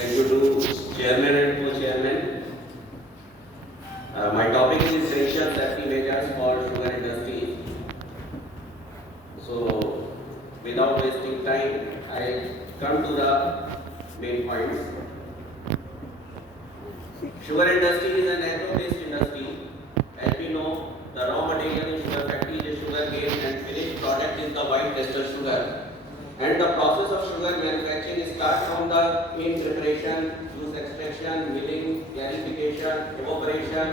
Thank you to chairman and co-chairman. My topic is essential safety measures for sugar industry. So, without wasting time, I come to the main points. Sugar industry is an agro-based industry. As we know, the raw material in sugar factory is sugar cane and finished product is the white tester sugar. And the process of sugar manufacturing starts from the cane preparation, juice extraction, milling, clarification, evaporation,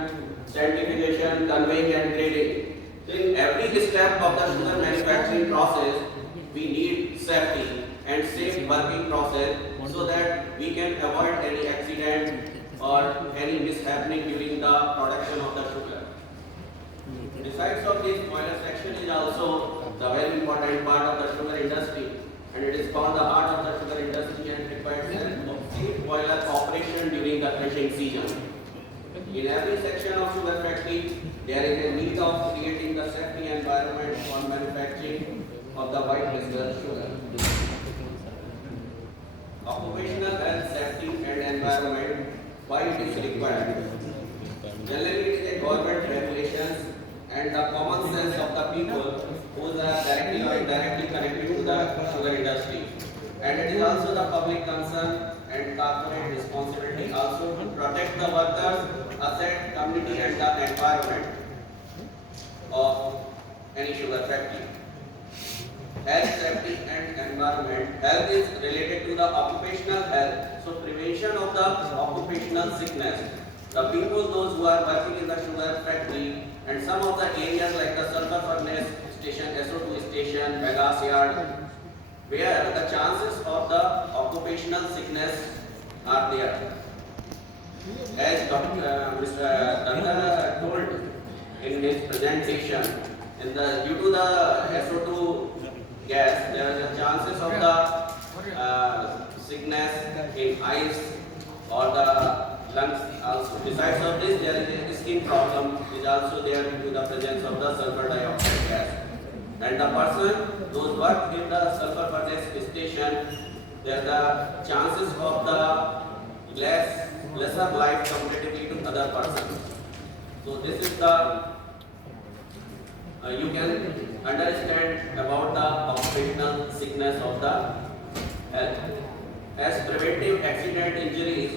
sandification, conveying and grading. So in every step of the sugar manufacturing process, we need safety and safe working process so that we can avoid any accident or any mishappening during the production of the sugar. Besides of this, boiler section is also the very important part of the sugar industry, and it is called the heart of the sugar industry and requires safe boiler operation during the crushing season. In every section of sugar factory, there is a need of creating the safety environment for manufacturing of the white crystal sugar. Occupational health, safety and environment, why it is required? Generally, it is a government regulations and the common sense of the people who are directly or indirectly connected to the sugar industry. And it is also the public concern and corporate responsibility also to protect the workers, asset, community and the environment of any sugar factory. Health, safety and environment. Health is related to the occupational health. So prevention of the occupational sickness. The people, those who are working in the sugar factory and some of the areas like the sulfur furnace station, SO2 station, bagasse yard, where the chances of the occupational sickness are there. As Mr. Danda told in his presentation, due to the SO2 gas, there are the chances of the sickness in eyes or the lungs also. Besides of this, there is a skin problem is also there due to the presence of the sulfur dioxide gas. And the person those work in the sulfur furnace station, there are the chances of the lesser life comparatively to other persons. So this is the you can understand about the occupational sickness of the health. As preventive accident injuries,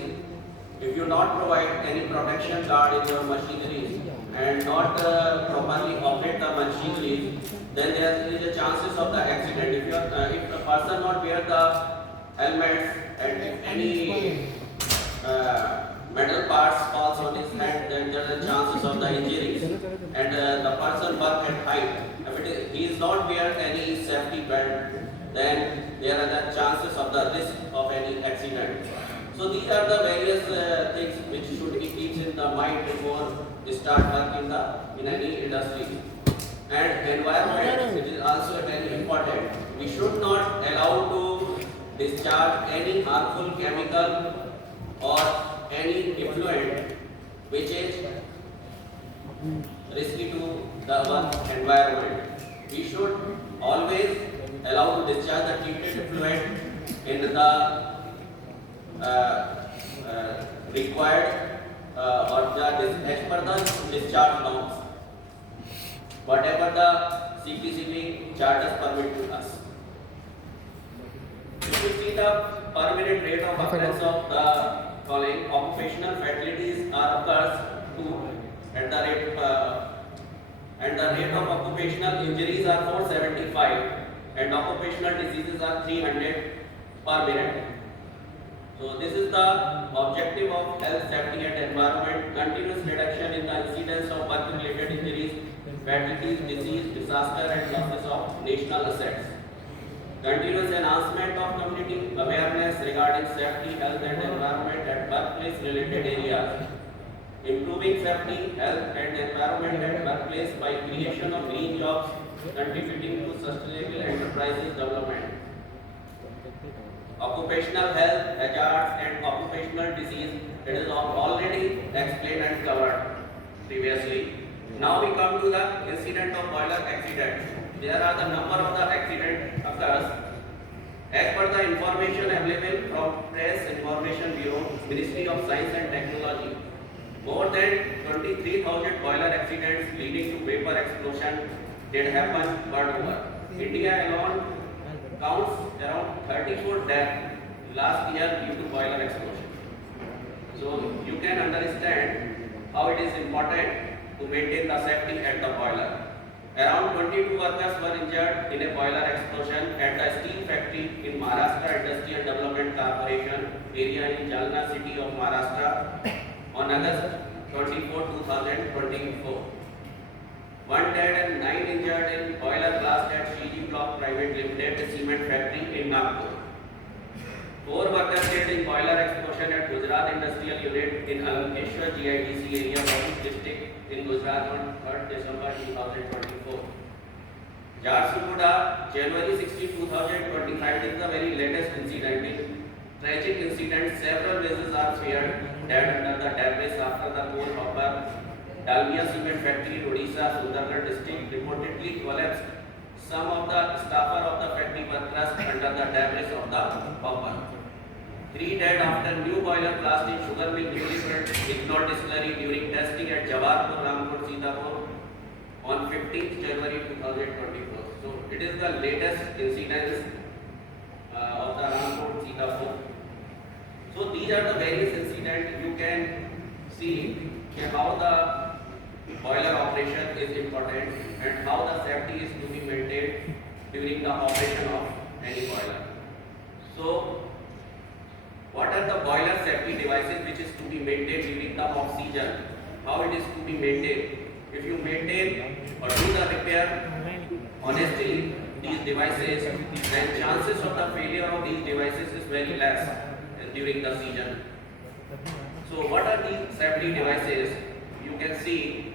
if you not provide any protection guard in your machineries and not properly operate the machineries, then there is a chances of the accident. If the person not wear the helmets and if any metal parts falls on his head, then there are chances of the injuries. And the person work at height. If he is not wear any safety belt, then there are the chances of the risk of any accident. So these are the various things which should be kept in the mind before we start working in any industry. And environment, which is also very important. We should not allow to discharge any harmful chemical or any effluent which is risky to the environment. We should always allow to discharge the treated effluent in the required or as per the discharge norms, whatever the CPCB charges permit to us. If you see the per minute rate of occurrence of the following, occupational fatalities are occurs to at the rate and the rate of occupational injuries are 475 and occupational diseases are 300 per minute. So this is the objective of health, safety and environment, continuous reduction in the incidence of work-related injuries, fatalities, disease, disaster and losses of national assets. Continuous enhancement of community awareness regarding safety, health and environment at workplace-related areas. Improving safety, health and environment at workplace by creation of green jobs, contributing to sustainable enterprises development. Occupational health, hazards and occupational disease, it is already explained and covered previously. Now we come to the incident of boiler accident. There are the number of the accident occurs. As per the information available from from Press Information Bureau, Ministry of Science and Technology. More than 23,000 boiler accidents leading to vapor explosion did happen world over. India alone counts around 34 deaths last year due to boiler explosion. So you can understand how it is important to maintain the safety at the boiler. Around 22 workers were injured in a boiler explosion at the steel factory in Maharashtra Industrial Development Corporation area in Jalna city of Maharashtra on August 24, 2024. One dead and 9 injured in boiler blast at CG Block Private Limited cement factory in Nagpur. 4 workers dead in boiler explosion at Gujarat Industrial Unit in Alamkeshwar GIDC area of district in Gujarat on 3rd December 2024. Jharsuguda, January 16, 2025. This is the very latest incident. Tragic incident. Several vessels are feared dead under the debris after the coal hopper Dalmia Cement Factory, Odisha, Sundargarh district reportedly collapsed. Some of the staffer of the factory were crushed under the debris of the hopper. 3 dead after new boiler blast in sugar mill newly built Ignore distillery during testing at Jawarpur, Rampur, Sitapur on 15th January 2024. So it is the latest incidents of the Rampur, Sitapur. So these are the various incidents. You can see how the boiler operation is important and how the safety is to be maintained during the operation of any boiler. So what are the boiler safety devices which is to be maintained during the off season? How it is to be maintained? If you maintain or do the repair honestly these devices, then chances of the failure of these devices is very less during the season. So what are these safety devices? You can see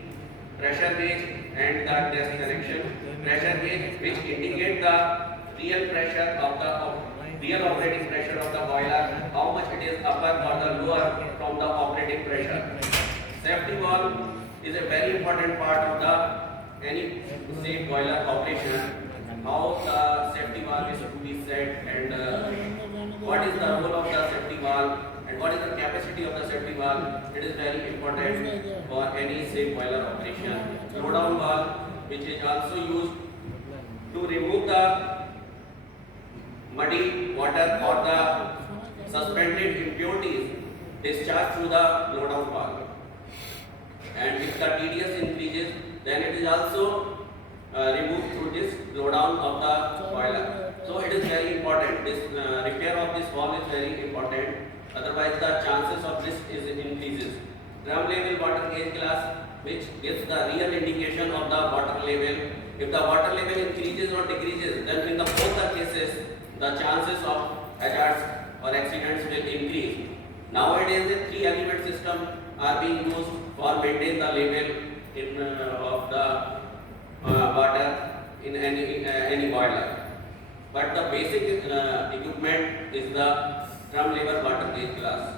pressure gauge and the test connection. Pressure gauge which indicate the real pressure of the real operating pressure of the boiler, how much it is upper or the lower from the operating pressure. Safety valve is a very important part of the any safe boiler operation. How the safety valve is to be set and what is the role of the safety valve and what is the capacity of the safety valve. It is very important for any safe boiler operation. Blow down valve which is also used to remove the muddy water or the suspended impurities discharged through the blow down valve. And if the TDS increases, then it is also removed through this blow down of the boiler. So it is very important. This repair of this valve is very important. Otherwise, the chances of risk is increases. Drum level water gauge glass, which gives the real indication of the water level. If the water level increases or decreases, then in the both the cases, the chances of hazards or accidents will increase. Nowadays, the 3 element system are being used for maintain the level in of the water in any boiler. But the basic equipment is the drum level water gauge glass.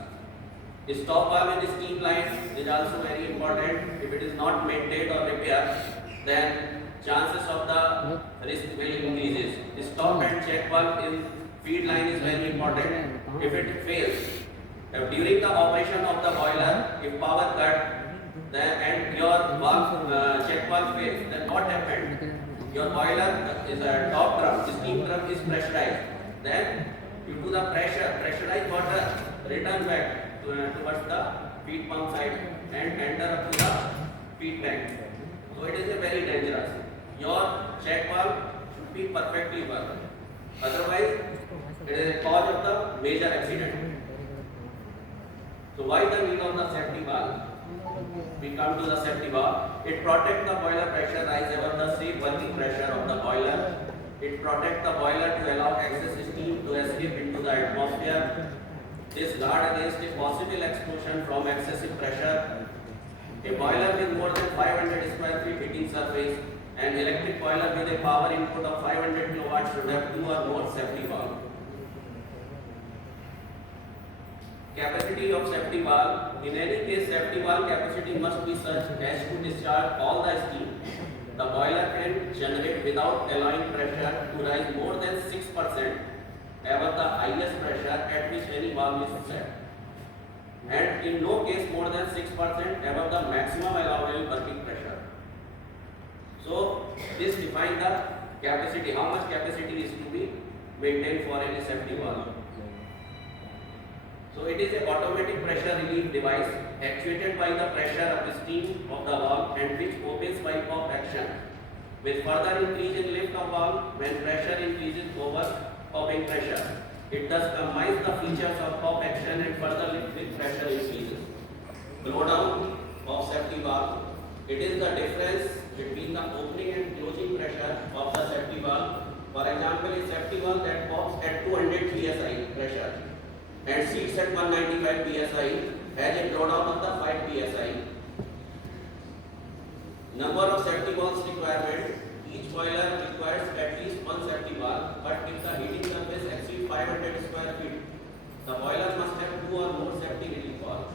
The stop valve in the steam line is also very important. If it is not maintained or repaired, then chances of the risk will increases. The stop and check valve in feed line is very important. If it fails, if during the operation of the boiler, if power cut, then and your valve check valve fails, then what happened? Your boiler is a top drum, the steam drum is pressurized. Then due to the pressurized water return back towards the feed pump side and enter up to the feed tank. So it is a very dangerous. Your check valve should be perfectly work. Otherwise, it is a cause of the major accident. So why the need of the safety valve? We come to the safety valve. It protects the boiler pressure rise above the safe working pressure of the boiler. It protects the boiler to allow excess steam to escape into the atmosphere. This guard against a possible explosion from excessive pressure. A boiler with more than 500 square feet heating surface, an electric boiler with a power input of 500 kilowatts should have 2 or more safety valves. Capacity of safety valve. In any case, safety valve capacity must be such as to discharge all the steam the boiler can generate without allowing pressure to rise more than 6% above the highest pressure at which any valve is set, and in no case more than 6% above the maximum allowable working pressure. So this defines the capacity, how much capacity is to be maintained for any safety valve. So it is a automatic pressure relief device actuated by the pressure of steam of the valve and which opens by pop action. With further increase in lift of valve when pressure increases over popping pressure. It thus combines the features of pop action and further lift with pressure increases. Blowdown of safety valve. It is the difference between the opening and closing pressure of the safety valve. For example, a safety valve that pops at 200 psi pressure and seats at 195 psi has a blowdown of the 5 psi. Number of safety valves requirement. Each boiler requires at least one safety valve, but if the heating surface exceeds 500 square feet, the boiler must have 2 or more safety relief valves.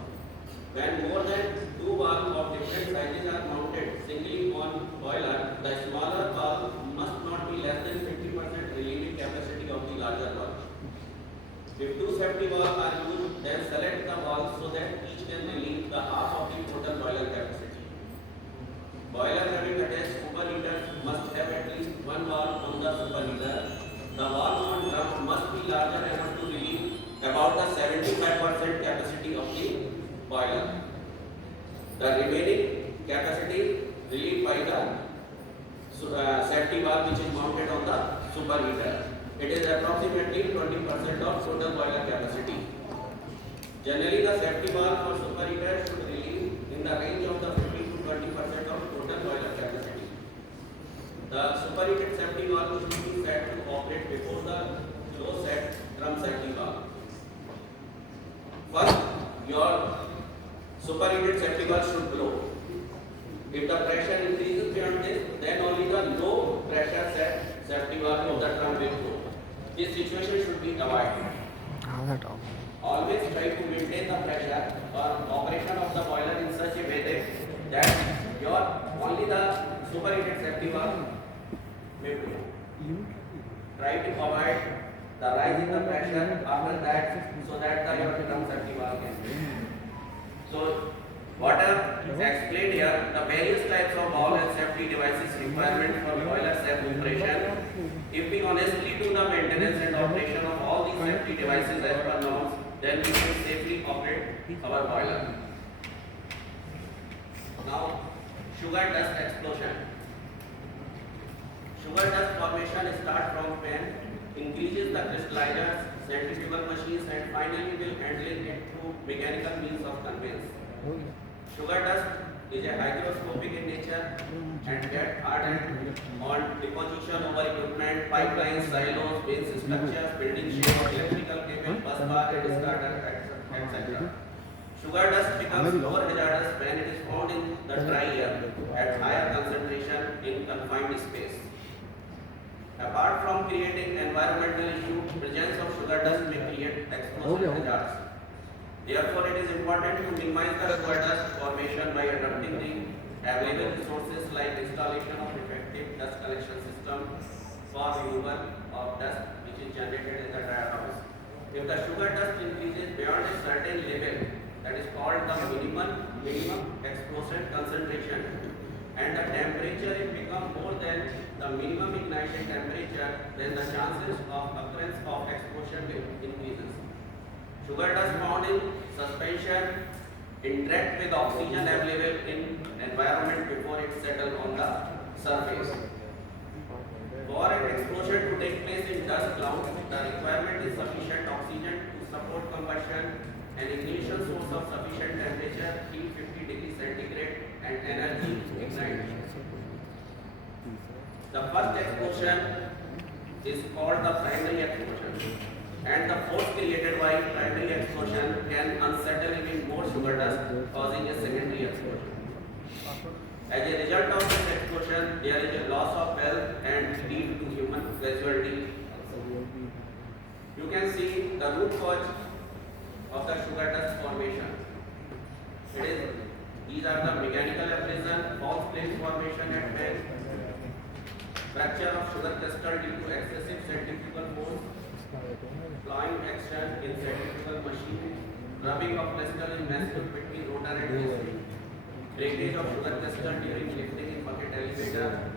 When more than 2 valves of different sizes are mounted singly on boiler, the smaller valve must not be less than 50% relieving capacity of the larger valve. If 2 safety valves are used, then select the valves so that each can relieve the half of the total boiler capacity. Boiler having attached superheaters must have at least one valve on the superheater. The valve on drum must be larger enough to relieve about the 75% capacity of the boiler. The remaining capacity relieved by the safety valve which is mounted on the superheater. It is approximately 20% of total boiler capacity. Generally, the safety valve for superheater should relieve in the range of the 15 to 20% of total boiler capacity. The superheated safety valve should be set to operate before the low set drum safety valve. First, your superheated safety valve should blow. If the pressure increases beyond this, then only the low pressure safety valve of the drum will blow. This situation should be avoided. Always try to maintain the pressure or operation of the boiler in such a way that only the superheated safety valve may blow. Try to avoid the rise in the pressure after that so that your drum safety valve can blow. So what I have explained here, the various types of valve and safety devices requirement for boiler safe operation. If we honestly do the maintenance and operation of all these safety devices as per norms, then we can safely operate our boiler. Now, sugar dust explosion. Sugar dust formation starts from pen, increases the crystallizers, centrifugal machines, and finally will handling it through mechanical means of conveyance. Sugar dust is a hygroscopic in nature and gets hardened on deposition over equipment, pipelines, silos, base structures, building shade, electrical cable, bus bar, and starter, etc. Sugar dust becomes more hazardous when it is found in the dry air at higher concentration in confined space. Apart from creating environmental issues, presence of sugar dust may create explosive hazards. Therefore, it is important to minimize the sugar dust formation by adopting the available resources like installation of effective dust collection system for removal of dust which is generated in the dry house. If the sugar dust increases beyond a certain level, that is called the minimum explosive concentration, and the temperature it becomes more than the minimum ignition temperature, then the chances of occurrence of explosion will increases. Sugar dust found in suspension interact with oxygen available in environment before it settles on the surface. For an explosion to take place in dust cloud, the requirement is sufficient oxygen to support combustion, an ignition source of sufficient temperature, 350 degrees centigrade, and energy to ignite. The first explosion is called the primary explosion, and the force created by primary explosion can unsettle even more sugar dust, causing a secondary explosion. As a result of this explosion, there is a loss of health and lead to human casualty. You can see the root cause of the sugar dust formation. These are the mechanical abrasion, false flame formation at bed, fracture of sugar crystal due to excessive centrifugal force, flying action in centrifugal machine, rubbing of crystal in Massecuite between rotor and DC, breakage of sugar crystal during lifting in bucket elevator,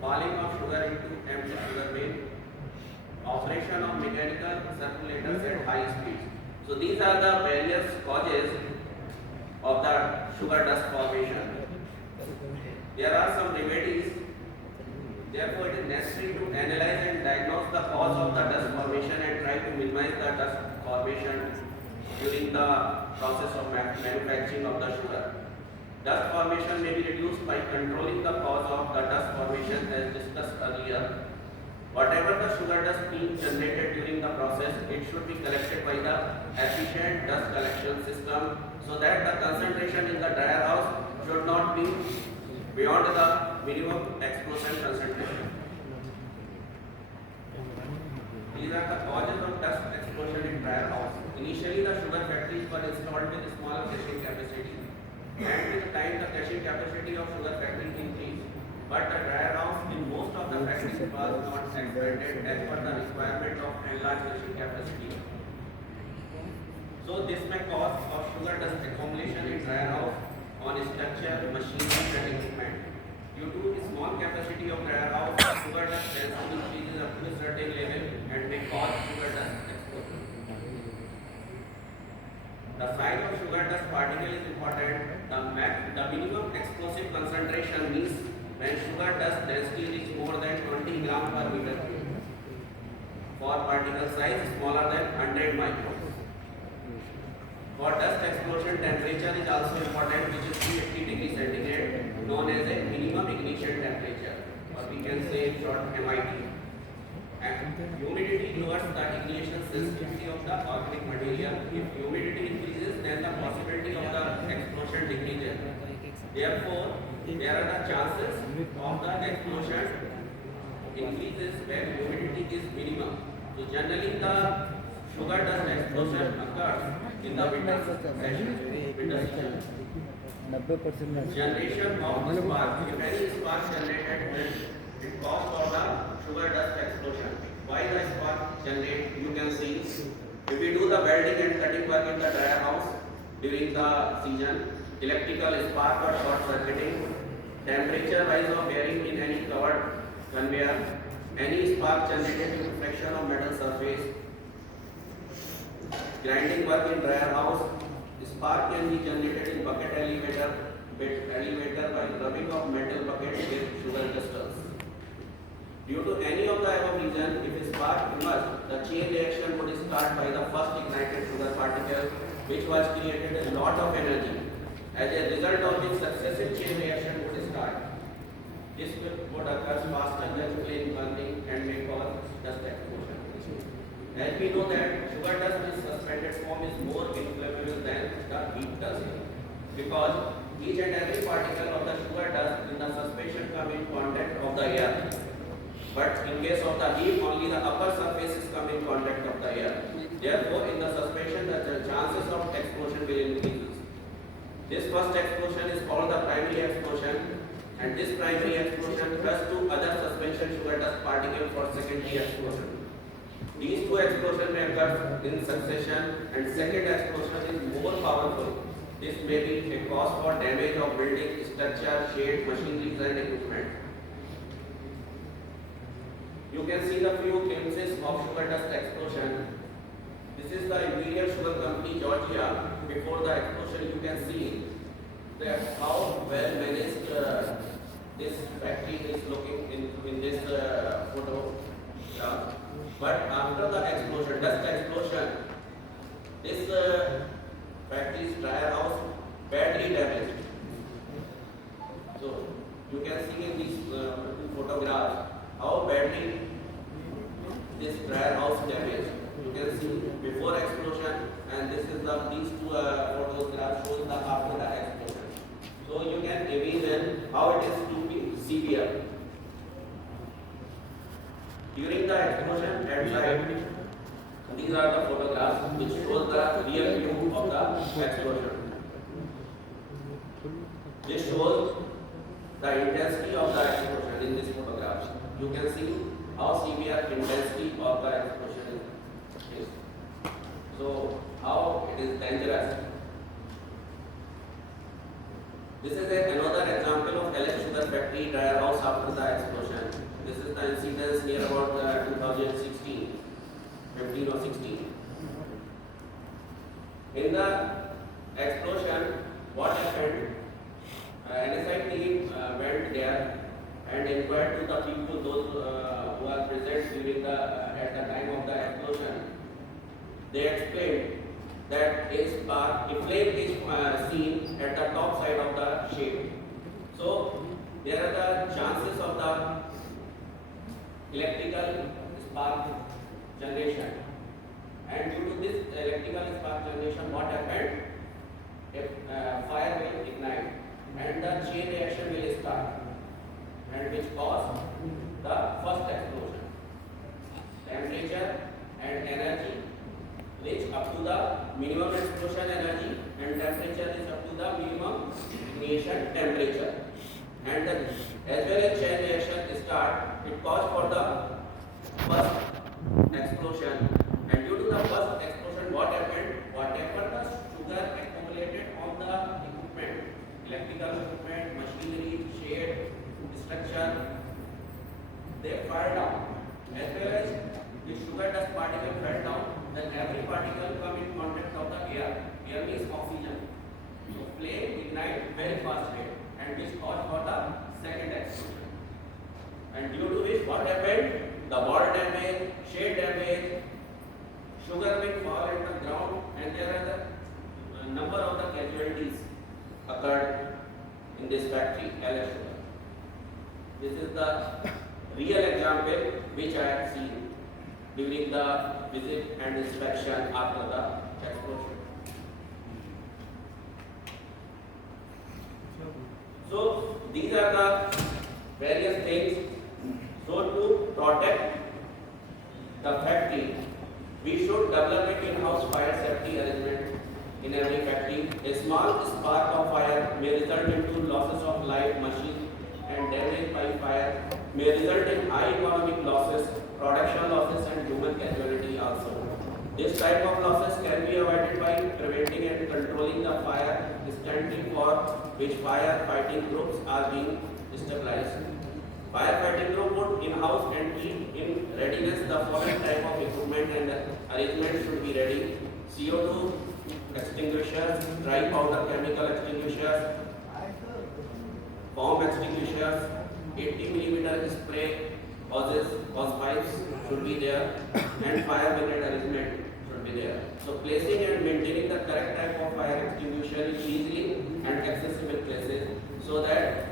falling of sugar into empty sugar bin, operation of mechanical circulators at high speed. So these are the various causes of the sugar dust formation. There are some remedies. Therefore, it is necessary to analyze and diagnose the cause of the dust formation and try to minimize the dust formation during the process of manufacturing of the sugar. Dust formation may be reduced by controlling the cause of the dust formation as discussed earlier. Whatever the sugar dust being generated during the process, it should be collected by the efficient dust collection system so that the concentration in the dryer house should not be beyond the minimum explosion concentration. These are the causes of dust explosion in dryer house. Initially, the sugar factories were installed with smaller crushing capacity, and with time the crushing capacity of sugar factory increased. But the dryer house in most of the factories was not expanded as per the requirement of enlarged crushing capacity. So this may cause of sugar dust accumulation in dryer house on structure, machinery and equipment. Due to small capacity of dryer house, sugar dust density increases up to a certain level and may cause sugar dust explosion. The size of sugar dust particle is important. The minimum explosive concentration means when sugar dust density is more than 20 gram per meter cube. For particle size smaller than 100 microns. For dust explosion, temperature is also important, which is 380 degrees centigrade, known as a minimum ignition temperature, or we can say in short MIT. And humidity lowers the ignition sensitivity of the organic material. If humidity increases, then the possibility of the explosion decreases. Therefore, there are the chances of the explosion increases when humidity is minimum. So generally the sugar dust explosion occurs in the winter season. Generation of the spark. If any spark generated, then it causes for the sugar dust explosion. Why the spark generate? You can see if we do the welding and cutting work in the dryer house during the season, electrical spark or short circuiting, temperature rise of bearing in any covered conveyor, any spark generated due to friction of metal surface, grinding work in dryer house, spark can be generated in bucket elevator by rubbing of metal bucket with sugar crystals. Due to any of the above reason, if a spark emerges, the chain reaction would start by the first ignited sugar particle, which was created a lot of energy. As a result of this, successive chain reaction would start. This would occur faster than flame burning and may cause dust explosion. As we know that sugar dust in suspended form is more inflammable than the heat dust, because each and every particle of the sugar dust in the suspension come in contact of the air. But in case of the heat, only the upper surfaces come in contact of the air. Therefore, in the suspension, the chances of explosion will increase. This first explosion is called the primary explosion, and this primary explosion plus two other suspension sugar dust particles for secondary explosion. These two explosions may occur in succession, and second explosion is more powerful. This may be a cause for damage of building structure, shade, machinery and equipment. You can see the few glimpses of sugar dust explosion. This is the Imperial Sugar Company, Georgia. Before the explosion, you can see that how well managed this factory is looking in this photograph. But after the explosion, dust explosion, this factory's dryer house badly damaged. So you can see in these two photographs how badly this dryer house damaged. You can see before explosion, and this is these two photographs shows the after the explosion. So you can imagine how it is to be severe. During the explosion at site, these are the photographs which shows the real view of the explosion. This shows the intensity of the explosion in this photograph. You can see how severe intensity of the explosion is. So how it is dangerous? This is another example of LH sugar factory dryer house after the explosion. This is the incident near about 2016, 15 or 16. In the explosion, what happened? NSI team went there and inquired to the people, those who are present during the at the time of the explosion. They explained that a flame is seen at the top side of the shape. So there are the chances of the electrical spark generation. And due to this electrical spark generation, what happened? Fire will ignite and the chain reaction will start, and which caused the first explosion. Temperature and energy reach up to the minimum explosion energy, and temperature is up to the minimum ignition temperature. And as well as chain reaction start, it caused for the first explosion. And due to the first explosion, what happened? Whatever the sugar accumulated on the equipment, electrical equipment, machinery, shade, structure, they fell down. As well as the sugar dust particle fell down, then every particle come in contact of the air. Air means oxygen. So flame ignite very fast rate, and which caused for the second explosion. And due to which what happened? The wall damage, shade damage, sugar will fall at the ground, and there are the number of the casualties occurred in this factory, LS sugar. This is the real example which I have seen during the visit and inspection after the explosion. So these are the various things. So to protect the factory, we should develop it in-house fire safety arrangement in every factory. A small spark of fire may result into losses of life, machine, and damage by fire may result in high economic losses, production losses, and human casualty also. This type of losses can be avoided by preventing and controlling the fire instantly, for which fire fighting groups are being stabilized. Firefighting group would in-house and keep in readiness the following type of equipment and arrangement should be ready: CO2 extinguishers, dry powder chemical extinguishers, foam extinguishers, 80 mm spray hoses, hose pipes should be there, and fire brigade arrangement should be there. So placing and maintaining the correct type of fire extinguisher in easily and accessible places, so that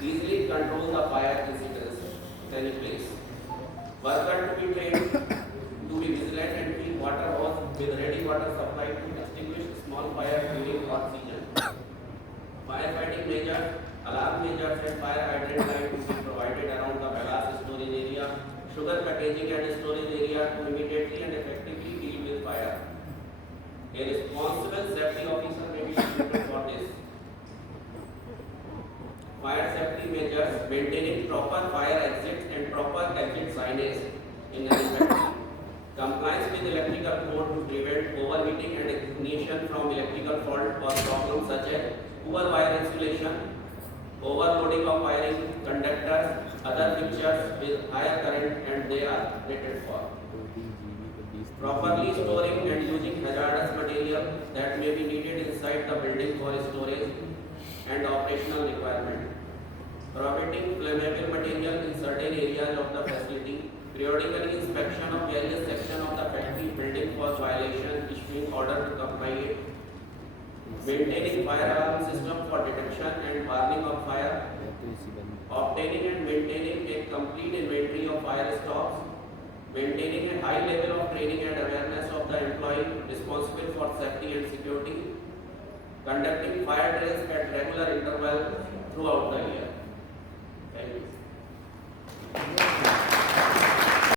easily control the fire incidents at any place. Worker to be trained to be vigilant and keep water hose with ready water supply to extinguish small fire during hot season. Firefighting measures, alarm measures, and fire hydrant light to be provided around the ballast storage area, sugar packaging and storage area to immediately and effectively deal with fire. A responsible safety officer may be recruited for this. Fire safety measures, maintaining proper fire exits and proper exit signage in any factory. Compliance with electrical code to prevent overheating and ignition from electrical fault or problems such as poor wire insulation, overloading of wiring, conductors, other fixtures with higher current and they are rated for. Properly storing and using hazardous material that may be needed inside the building for storage and operational requirement. Prohibiting flammable material in certain areas of the facility. Periodical inspection of various sections of the factory building for violation, issuing order to comply it. Maintaining fire alarm system for detection and warning of fire. Obtaining and maintaining a complete inventory of fire stocks. Maintaining a high level of training and awareness of the employee responsible for safety and security. Conducting fire drills at regular intervals throughout the year. Thank you.